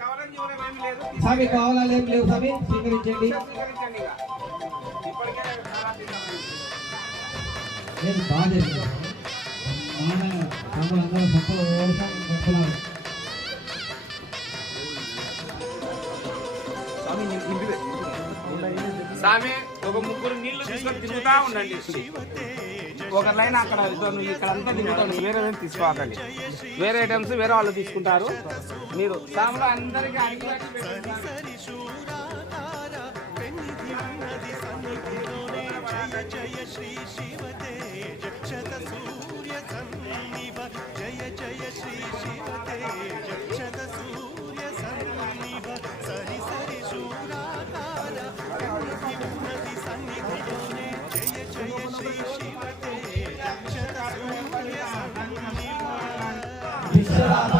స్వామి కావాలని ఏం లేవు స్వామి, స్వీకరించండి. లేదు బాగా అందరూ సంపన్నారు. స్వామి ఒక ముగ్గురు నీళ్లు తీసుకొని తిరుగుతా ఉండండి. ఒక లైన్ అక్కడ ఇక్కడ అంతా తిరుగుతాడు. వేరే తీసుకోవాలి, వేరే ఐటమ్స్ వేరే వాళ్ళు తీసుకుంటారు. మీరు స్వామిలో అందరికీ విశ్వనాథ